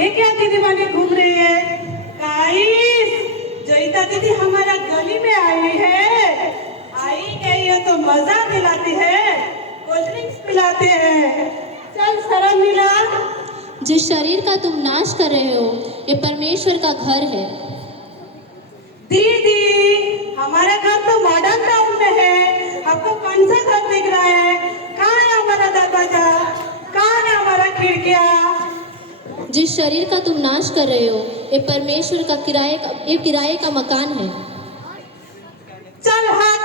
ये क्या दीदी बनी घूम रही है? गाइस, जोईता दीदी हमारा गली में आई है। आई गई है तो मजा दिलाती है, कोल्ड ड्रिंक्स पिलाते हैं। चल शरण मिला। जिस शरीर का तुम नाश कर रहे हो ये परमेश्वर का घर है। दीदी, हमारा घर तो मॉडर्न टाउन में है, आपको कौन सा घर दिख रहा है? कहाँ है हमारा दरवाजा? कहाँ है हमारा खिड़कियाँ? जिस शरीर का तुम नाश कर रहे हो ये परमेश्वर का किराए का मकान है। चल हाँ,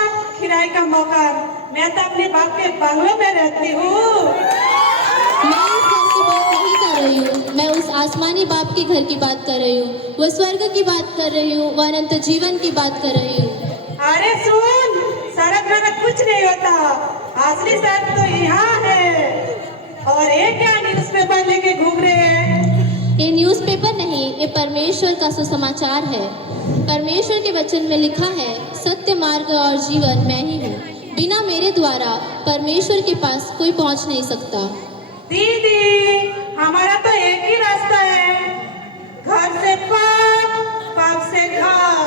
किराए का मकान। मैं तो अपने बाप के बंगलों में रहती हूँ। मैं इस घर की बात नहीं कर रही हूँ, मैं उस आसमानी बाप के घर की बात कर रही हूँ। वो स्वर्ग की बात कर रही हूँ, वो अनंत जीवन की बात कर रही हूँ। अरे सुन, सड़क में कुछ नहीं होता, असली सड़क तो यहाँ है। और ये क्या न्यूज़पेपर लेके घूम रहे हैं? ये न्यूज़पेपर नहीं, ये परमेश्वर का सुसमाचार है। परमेश्वर के वचन में लिखा है, सत्य मार्ग और जीवन मैं ही हूँ। बिना मेरे द्वारा परमेश्वर के पास कोई पहुँच नहीं सकता। दीदी, हमारा तो एक ही रास्ता है, घर से पाप, पाप से घर।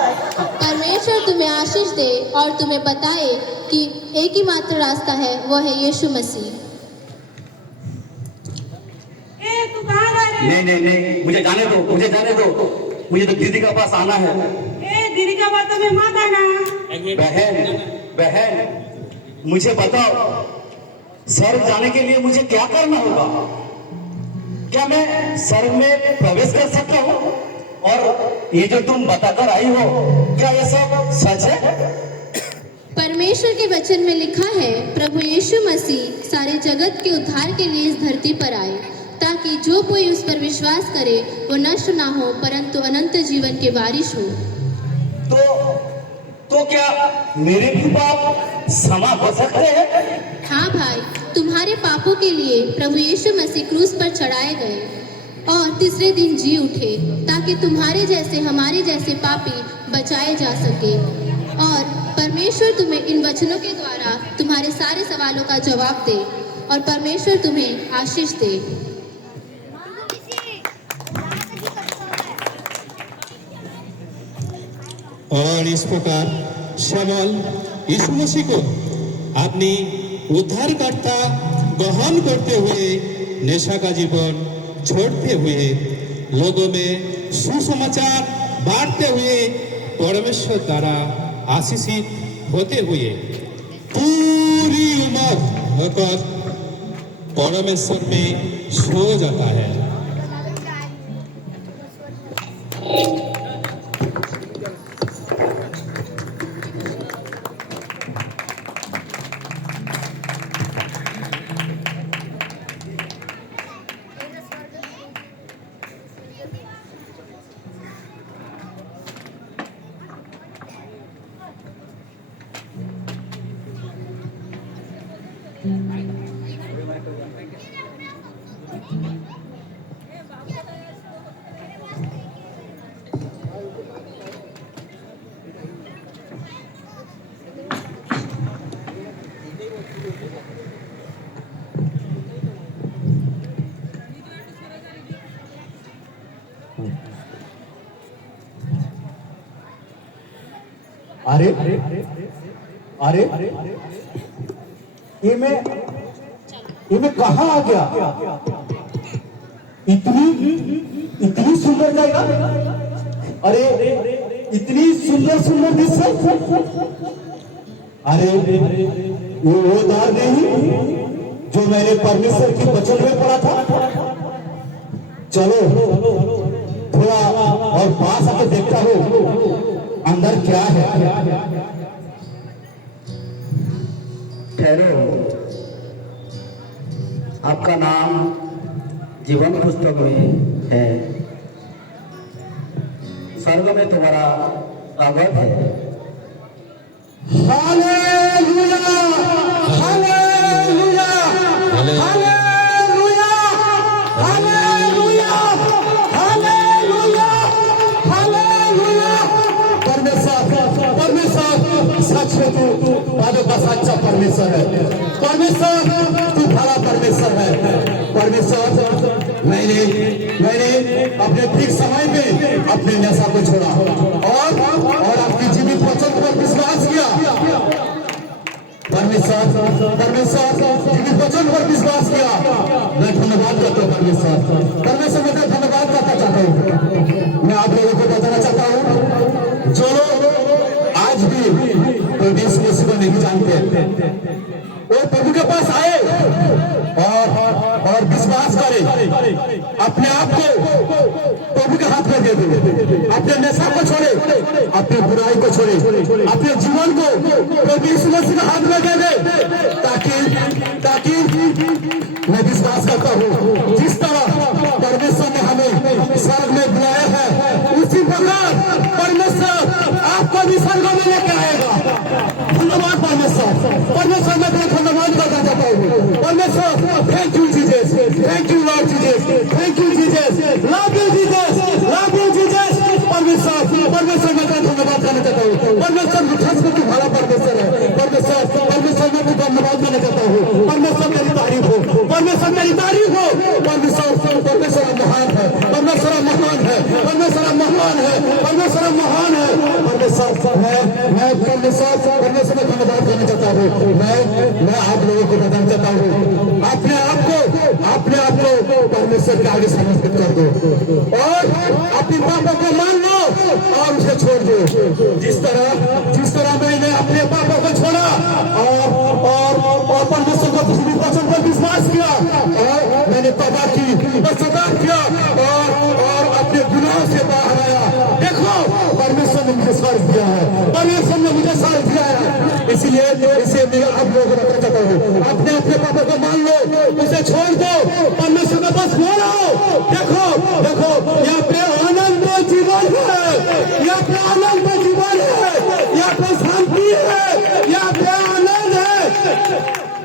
परमेश्वर तुम्हें आशीष दे और तुम्हें बताए कि एक ही मात्र रास्ता है, वो है यीशु मसीह। ए, तू कहाँ जा रही है? नहीं, मुझे जाने दो, मुझे जाने दो। मुझे तो दीदी के पास आना है। ए, दीदी का बातों में मत आना। बहन, मुझे बताओ, स्वर्ग जाने के लिए मुझे क्या करना होगा? क्या मैं स्वर्ग में प्रवेश कर सकता हूँ? और ये जो तुम बताकर आई हो, क्या ये सब सच है? परमेश्वर के वचन में लिखा है, प्रभु यीशु मसीह सारे जगत के उद्धार के लिए इस धरती पर आए, ताकि जो कोई उस पर विश्वास करे वो नष्ट ना हो परंतु अनंत जीवन के वारिस हो। तो क्या मेरे भी पाप क्षमा हो सकते हैं? हाँ भाई, तुम्हारे पापों के लिए प्रभु यीशु मसीह क्रूस पर चढ़ाए गए और तीसरे दिन जी उठे, ताकि तुम्हारे जैसे हमारे जैसे पापी बचाए जा सके। और परमेश्वर तुम्हें इन वचनों के द्वारा तुम्हारे सारे सवालों का जवाब दे और परमेश्वर तुम्हें आशीष दे। और इस प्रकार शमूएल यीशु मसीह को अपनी उद्धारकर्ता ग्रहण करते हुए नेशा का जीवन छोड़ते हुए लोगों में सुसमाचार बांटते हुए परमेश्वर द्वारा आशीषित होते हुए पूरी उम्र होकर परमेश्वर में सो जाता है। अरे ये मैं कहाँ आ गया? इतनी सुंदर जगह, अरे इतनी सुंदर दृश्य। अरे वो दार नहीं जो मैंने परमेश्वर के वचन में पढ़ा था। चलो थोड़ा और पास आके देखता हूँ अंदर क्या है। ठहरो, आपका नाम जीवन पुस्तक में है, स्वर्ग में तुम्हारा स्वागत है। Hallelujah, hallelujah, hallelujah, hallelujah, hallelujah, hallelujah. परमेश्वर सच में तू बस अच्छा परमेश्वर है। परमेश्वर तू भला परमेश्वर है। परमेश्वर मैंने अपने ठीक समय पे अपने नशा को छोड़ा और आपकी जीवित वचन पर विश्वास किया। परमेश्वर जीवित वचन पर विश्वास किया। मैं धन्यवाद करता हूँ परमेश्वर मैं धन्यवाद करना चाहता हूँ। मैं आप लोगों को बताना चाहता हूँ जो लोग आज भी परमेश्वर यीशु को नहीं जानते वो प्रभु के पास आए और विश्वास करें, अपने आप को प्रभु के हाथ में दे दे, अपने नशा को छोड़े, अपने बुराई को छोड़े, अपने जीवन को प्रभु यीशु मसीह के हाथ में दे दे, ताकि मैं विश्वास करता हूँ जिस तरह परमेश्वर ने हमें स्वर्ग में बुलाया है उसी प्रकार परमेश्वर आपको भी स्वर्ग में लेके आएगा। धन्यवाद परमेश्वर मैं धन्यवाद करना चाहता हूँ परमेश्वर। Thank you Jesus, thank you Lord Jesus, thank you Jesus, love you Jesus, love you Jesus. परमेश्वर मैं धन्यवाद करना चाहता हूँ परमेश्वर। खास करके तुम्हारा परमेश्वर है परमेश्वर मैं धन्यवाद करना चाहता हूँ परमेश्वर। तेरी तारीफ हो परमेश्वर, तेरी तारीफ हो परमेश्वर महान है, परमेश्वर महान है, परमेश्वर महान है, परमेश्वर महान है। परमेश्वर मैं परमेश्वर में धन्यवाद करना चाहता हूँ। मैं आप लोगों को बताना चाहता हूँ अपने आप को परमेश्वर के आगे समर्पित कर दो और अपने पापों को मान लो और उसे छोड़ दो। जिस तरह मैंने अपने पापों को छोड़ा और परमेश्वर को वचन पर विश्वास किया और मैंने तौबा की, पश्चाताप किया और अपने गुनाहों से बाहर आया। देखो परमेश्वर ने मुझे स्वर्ग दिया है, परमेश्वर ने मुझे स्वर्ग दिया है। इसलिए मैं आप लोगों को बताना चाहता हूँ अपने पापों को मान लो, उसे छोड़ दो, परमेश्वर के पास बोलो। देखो यहाँ पे आनंद जीवन है, यहाँ पे आनंद जीवन है, यहाँ पे शांति है, यहाँ पे आनंद है।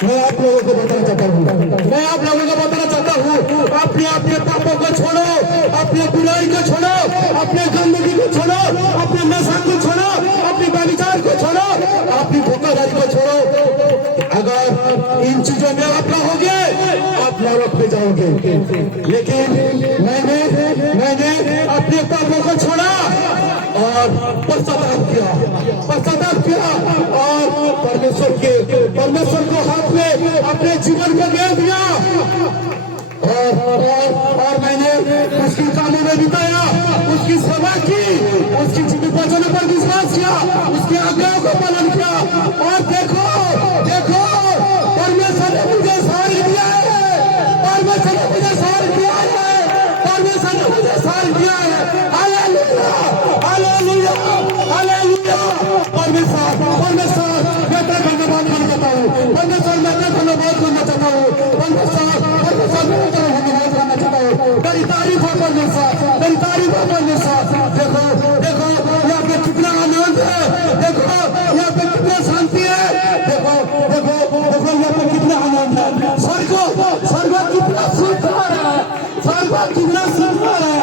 मैं आप लोगों को बताना चाहता हूँ अपने पापों को छोड़ो, अपने बुराई को छोड़ो, अपने गंदगी को छोड़ो, अपने नशा को छोड़ो, अपने व्यभिचार को छोड़ो, अपनी धोखाधड़ी को छोड़ो। अगर इन चीजों में आप रहोगे आप नरक में जाओगे। लेकिन मैंने अपने पापों को छोड़ा और पश्चाताप किया और परमेश्वर को हाथ में अपने जीवन को दे दिया और मैंने उसकी कामों में बिताया, उसकी सेवा की, उसकी जीवित वचनों पर विश्वास किया, उसकी आज्ञाओं को पालन किया। और देखो परमेश्वर ने मुझे स्वर्ग दिया है, परमेश्वर ने मुझे स्वर्ग दिया है, परमेश्वर ने मुझे स्वर्ग दिया है। Hallelujah, hallelujah, hallelujah. परमेश्वर मैं तेरा धन्यवाद करना चाहता हूँ परमेश्वर, मैं तेरा धन्यवाद करना चाहता हूँ परमेश्वर मैं तेरा धन्यवाद करना चाहता हूँ। तेरी तारीफ हो परमेश्वर, तेरी तारीफ हो परमेश्वर। देखो यहाँ पे कितना आनंद है, देखो यहाँ पे कितना शांति है, देखो यहाँ पे कितना आनंद है। स्वर्ग कितना सुंदर है, स्वर्ग कितना सुंदर है।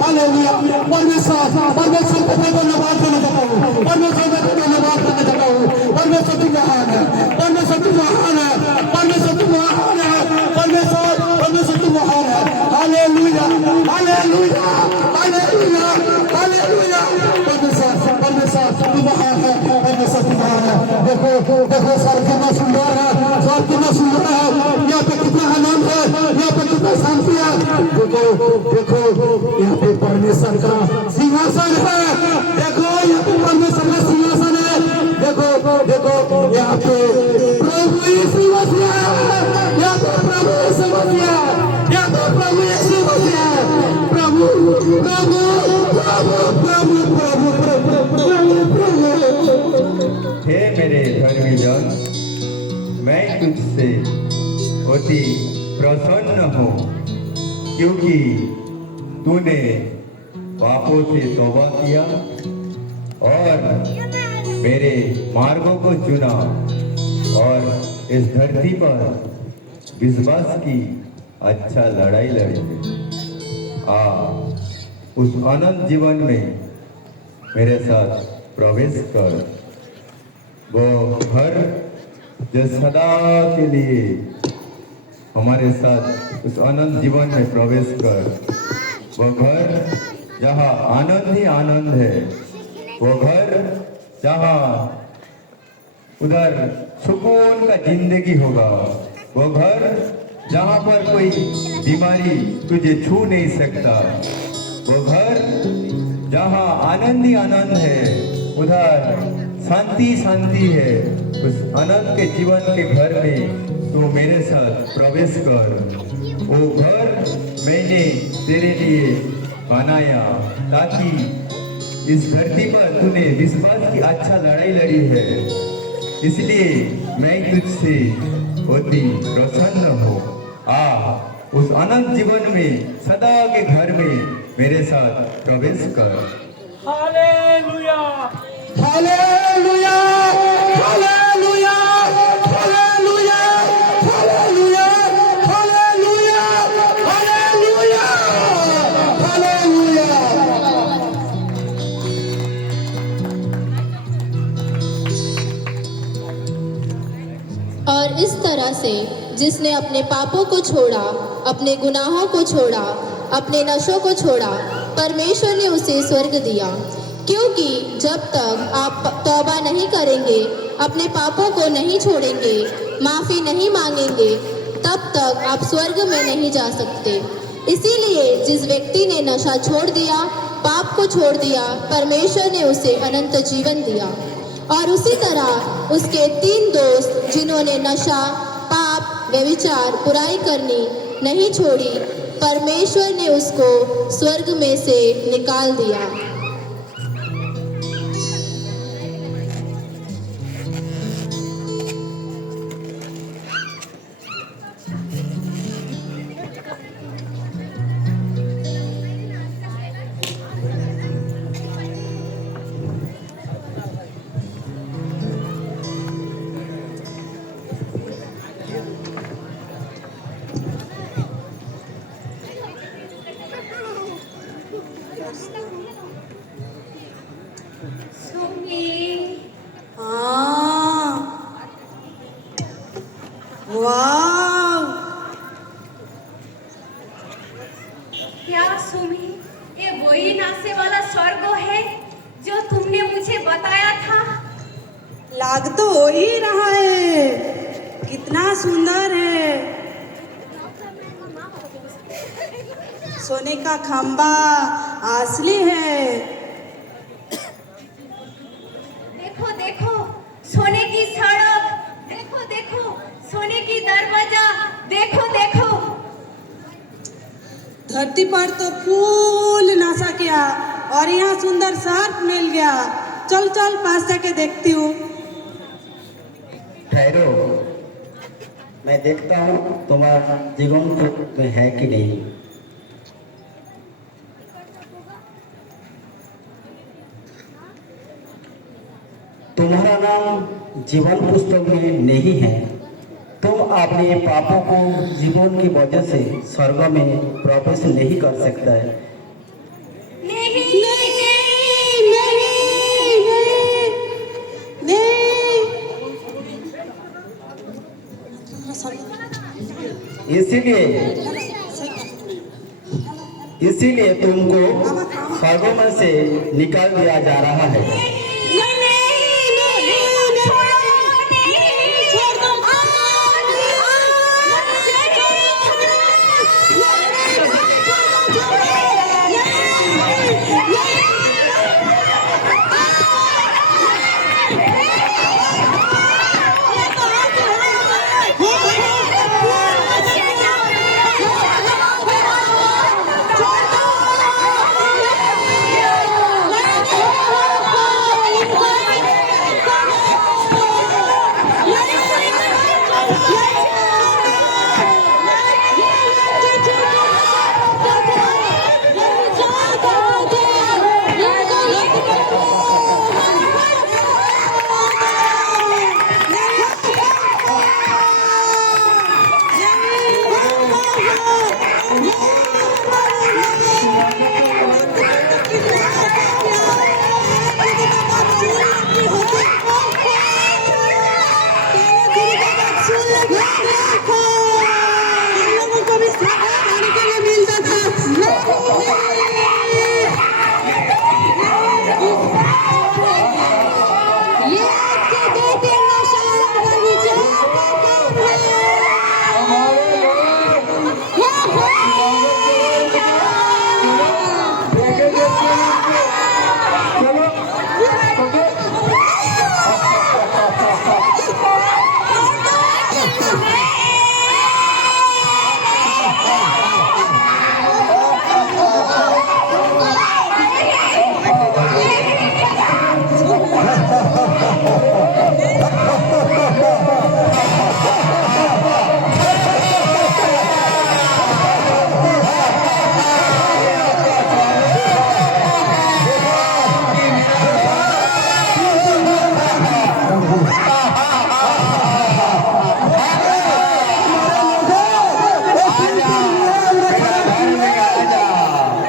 हालेलुया, परमेश्वर को मैं धन्यवाद करना चाहता हूँ परमेश्वर, मैं धन्यवाद करना चाहता हूँ परमेश्वर। तू महान है, परमेश्वर तू महान है, परमेश्वर तू महान है, परमेश्वर तू महान है। Hallelujah, hallelujah, hallelujah, hallelujah. परमेश्वर तू महान है, परमेश्वर तू महान है। देखो स्वर्ग कितना सुंदर है, स्वर्ग कितना सुंदर है। यहाँ पे कितना आनंद है, यहाँ पे कितना शांति है। देखो यहाँ पे परमेश्वर का सिंहासन है, देखो यहाँ पे परमेश्वर का सिंहासन है। देखो यहाँ पे प्रभु यीशु मसीह है, यहाँ पे प्रभु यीशु मसीह है, यहाँ पे प्रभु यीशु मसीह है। प्रभु प्रभु प्रभु प्रभु प्रभु प्रभु। हे मेरे धर्मी जन, मैं तुझसे अति प्रसन्न हूँ क्योंकि तूने पापों से तौबा किया और मेरे मार्गों को चुना और इस धरती पर विश्वास की अच्छा लड़ाई लड़ी। उस अनंत जीवन में मेरे साथ प्रवेश कर, वो घर जो सदा के लिए हमारे साथ उस अनंत जीवन में प्रवेश कर। वो घर जहाँ आनंद ही आनंद है, वो घर जहाँ उधर सुकून का जिंदगी होगा, वो घर जहाँ पर कोई बीमारी तुझे छू नहीं सकता, वो घर जहाँ आनंद ही आनंद है, उधर शांति शांति है। उस अनंत के जीवन के घर में तू मेरे साथ प्रवेश कर। वो घर मैंने तेरे लिए बनाया ताकि इस धरती पर तूने विश्वास की अच्छा लड़ाई लड़ी है, इसलिए मैं तुझसे अति प्रसन्न हूँ। आ उस अनंत जीवन में सदा के घर में मेरे साथ प्रवेश कर। Hallelujah hallelujah hallelujah hallelujah hallelujah hallelujah hallelujah hallelujah. और इस तरह से जिसने अपने पापों को छोड़ा, अपने गुनाहों को छोड़ा, अपने नशों को छोड़ा, परमेश्वर ने उसे स्वर्ग दिया। क्योंकि जब तक आप तौबा नहीं करेंगे, अपने पापों को नहीं छोड़ेंगे, माफ़ी नहीं मांगेंगे, तब तक आप स्वर्ग में नहीं जा सकते। इसीलिए जिस व्यक्ति ने नशा छोड़ दिया, पाप को छोड़ दिया, परमेश्वर ने उसे अनंत जीवन दिया। और उसी तरह उसके 3 दोस्त जिन्होंने नशा, पाप, व्यभिचार, बुराई करनी नहीं छोड़ी, परमेश्वर ने उसको स्वर्ग में से निकाल दिया। वाह, क्या सुमी, ये वही नाचे वाला स्वर्ग है जो तुमने मुझे बताया था? लाग तो हो ही रहा है, कितना सुंदर है। सोने का खंबा असली है। देखो देखो सोने की सड़क, देखो देखो सोने की दरवाजा, देखो देखो। धरती पर तो फूल नासा किया और यहाँ सुंदर सर्प मिल गया। चल चल पास जाके देखती हूँ। ठहरो, मैं देखता हूँ तुम्हारा जीवन में है कि नहीं। तुम्हारा नाम जीवन पुस्तक में नहीं है। तुम अपने पापों को जीवन की वजह से स्वर्ग में प्रवेश नहीं कर सकता है। नहीं नहीं नहीं नहीं नहीं। इसीलिए तुमको स्वर्ग में से निकाल दिया जा रहा है।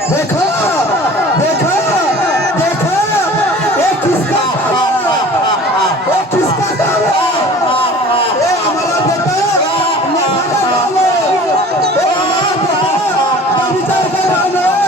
देखो देखो देखो ये किसका ये किसका काम है? ये हमारा बेटा नशा का काम है। ये हमारा बेटा विचार का काम है।